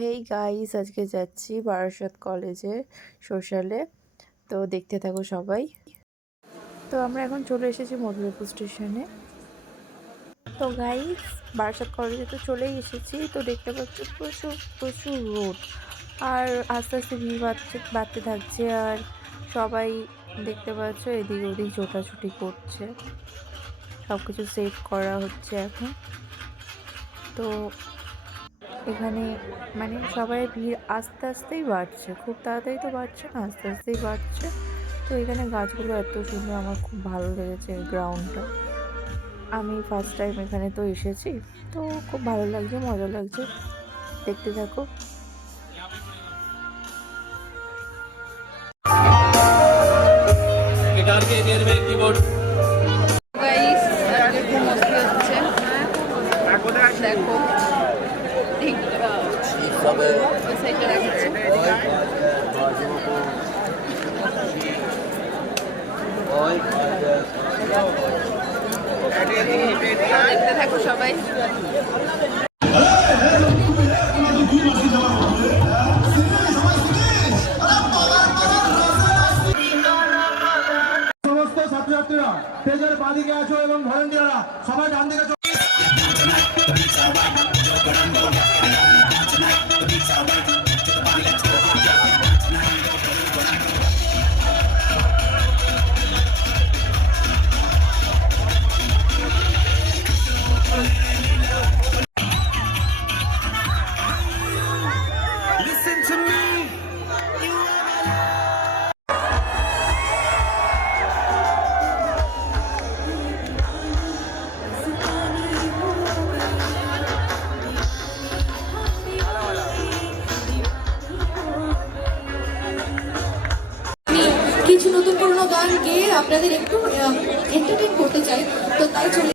Hey guys, আজকে যাচ্ছি বারাসাত কলেজে সোশ্যালে। তো দেখতে থাকো সবাই। তো আমরা এখন চলে এসেছি মধুরাপুর স্টেশনে। তো গাইস, বারাসাত কলেজে তো চলেই এসেছি। তো দেখতে পাচ্ছ প্রচুর প্রচুর রোদ, আর আস্তে আস্তে ভিড় বাড়তে থাকছে। আর সবাই দেখতে পাচ্ছ এদিক ওদিক ছোটাছুটি করছে, সব কিছু সেট করা হচ্ছে এখন। তো এখানে মানে সবাই ভিড় আস্তে আস্তেই বাড়ছে, খুব তাড়াতাড়ি তো বাড়ছে না, আস্তে আস্তেই বাড়ছে। তো এখানে গাছগুলো এত সুন্দর, আমার খুব ভালো লেগেছে গ্রাউন্ডটা। আমি ফার্স্ট টাইম এখানে তো এসেছি, তো খুব ভালো লাগছে, মজা লাগছে। দেখতে থাকো। গাইস আজকে খুব মস্তি হচ্ছে। দেখো সাইডে রাখছে। দেখতে থাকো সবাই। সমস্ত ছাত্রছাত্রীরা স্টেজের বাঁদিকে আছো এবং ভলেন্টিয়াররা সবাই ডান দিকে কিছু নতুন পুরোনো গান গেয়ে আপনাদের একটু এন্টারটেইন করতে চাই, তো তাই চলে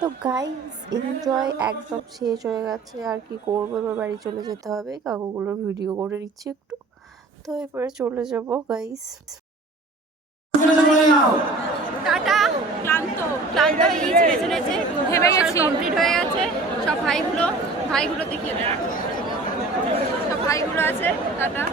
তো গাইস এনজয় একদম শেষ হয়ে গেছে, আর কি করবো, এবার বাড়ি চলে যেতে হবে। কাকুগুলোর ভিডিও করে নিচ্ছি একটু, তো এরপরে চলে যাব গাইস। টাটা। ক্লান্ত ক্লান্ত হয়ে গেছি, নেচে নেচে ঘেমে গেছি। কমপ্লিট হয়ে গেছে। সব ভাইগুলো দেখিয়ে দেয়, সব ভাইগুলো আছে। টাটা।